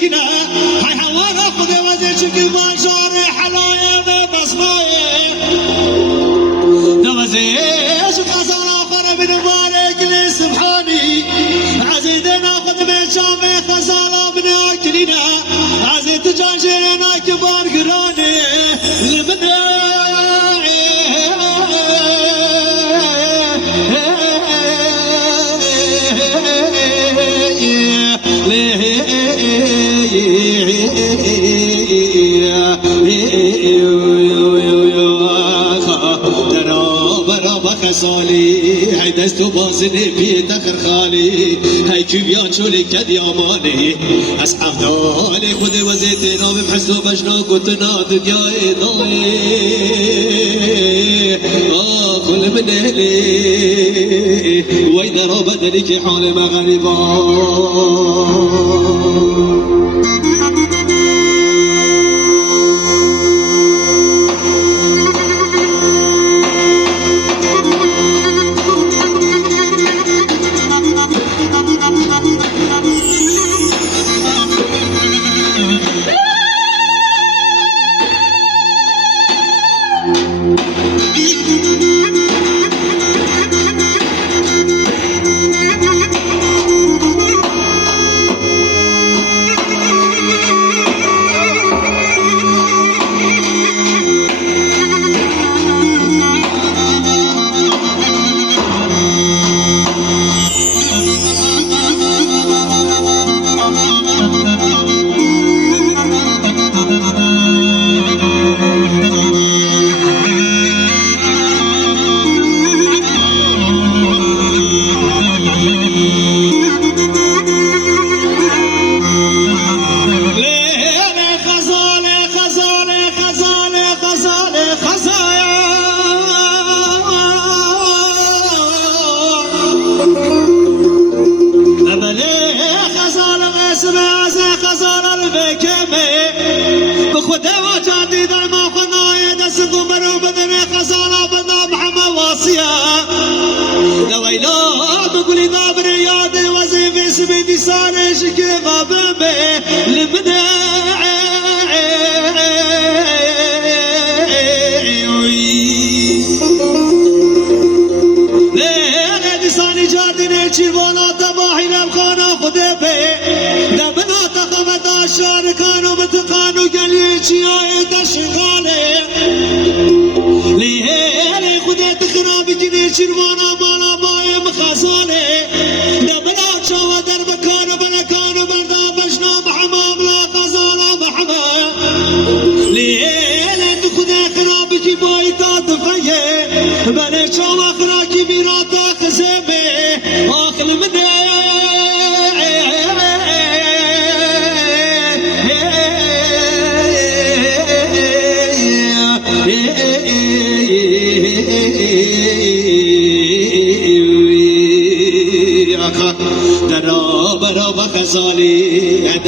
شكنا هاي حوانا خذ وزيشك ما شاري حلايا بصمايا نوزيش قصر آخر من مبارك لي سبحاني عزيز ناخذ من شامي خزالة من أكلنا عزيز تجاجرنا كبار قراني لمنا خسالي هاي دستو بازني في تخر خالي هاي كيبيا شولي كد ياماني أسحف دالي خذي وزيتنا بحسو بشنا قتنا دقاي ضلي كل من أهلي وإذا رابدني حال مغربا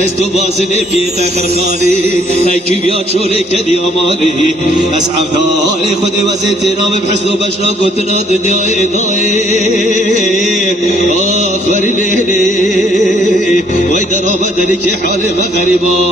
دستو بازني في تخر خالي هاي كيبيا شولي كدي امالي اسحب دالي خذي وزيتنا بحسنو بشنا قلتنا دنيا ضاي اخر ليلي واذا رابدني كي حالي مغربا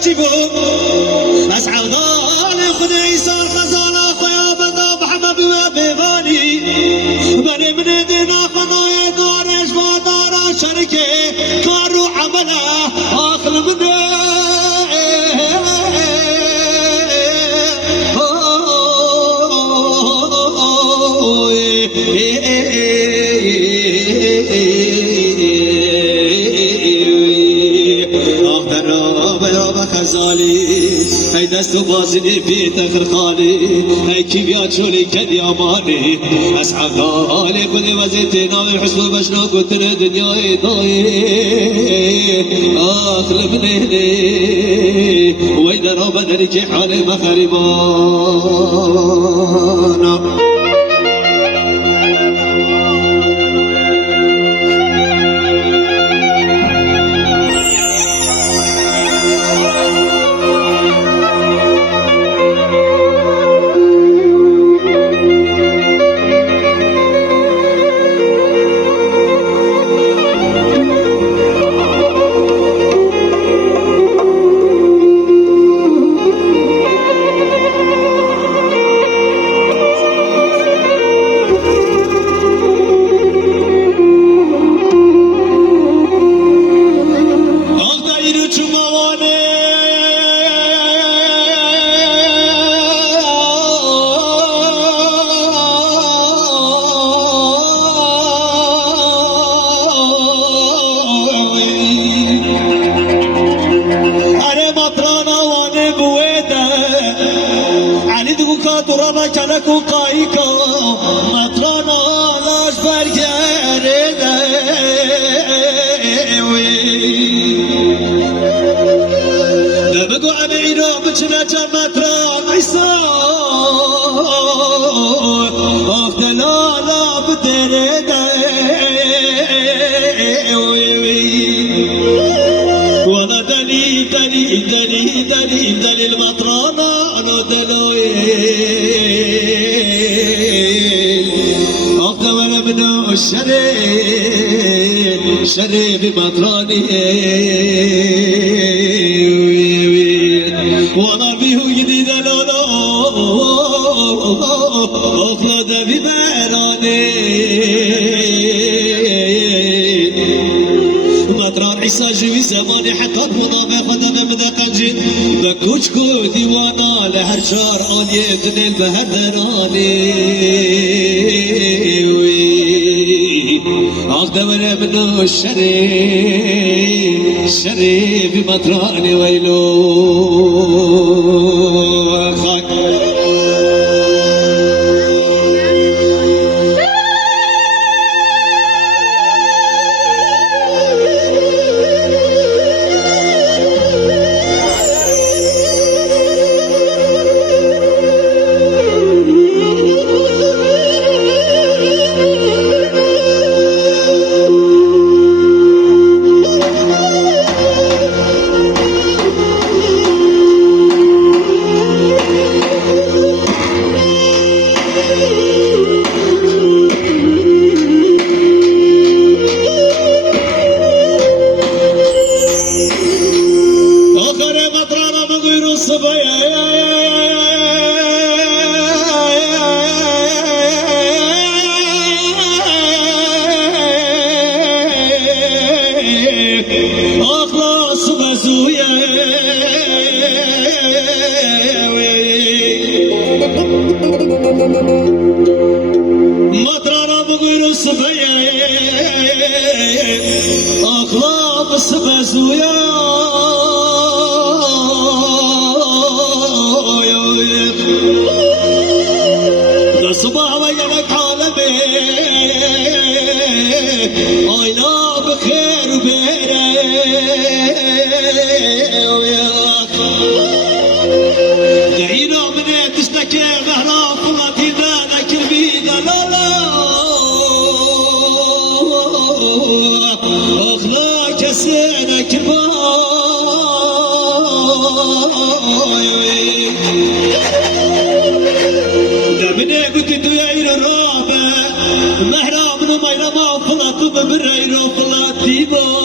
تجيبو أسعد دال خد عيسى الخزانة خويا بدا محمد وبيغاني بني من دينا خنايا دارش ودارا شركي كارو عمله آخر منه هاي دست بازني في تخرخالي هاي كيف يا شولي كد يا مالي أسعد دالي خذي وزيتنا بحسن بشنا قلت الدنيا ضايع آخر من هني وإذا رابد رجع حالي مخربانا ترابا كلكو قايكا مطرنا لاش برقرده دبقو عمينو بجنا جمتران عيسى أفدلالا بدرده وانا دليل مطرنا انا الشريف مطراني وانا بيه جديد لولو اخلد ببراني مطران عيسى جوي زماني حتى بوضا بخدنا مدقنجي بكوشكو ديوانا لهر شار آلية دنيل بهدراني أقدمنا منه الشريف مطراني ويلو خاك مطرنا بغير الصبية أخلاق السبسوية ده صباح وينك عالمي عينا بخير دعينا من تشتكي مهراب فلاتي ذانك البيدة لا لا أخلاق سينك الباي دمني قلت دوير الرابع مهراب نمينا ما فلات ببرير فلاتي باي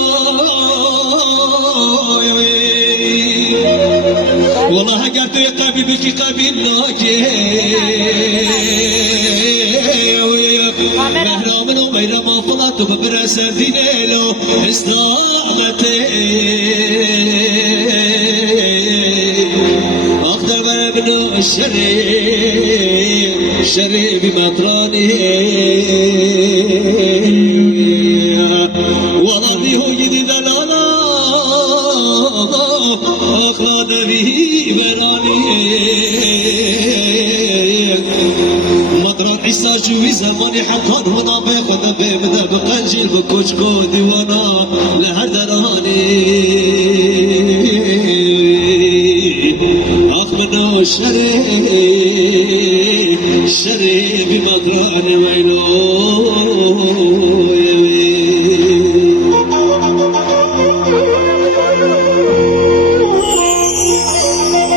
حبيبك قبل ناكي مهلا منو ميلا ما فلات ببرسة دينيلو استعمتي أخضر منو الشري بمطراني والله هو جديد لالا أخلاد به براني مطران عيسى شوي زماني حقان هنا بخد بمدى بقنجيل بكوشكو ديوانا لهر دراني أخمنا الشري بمطران ويلو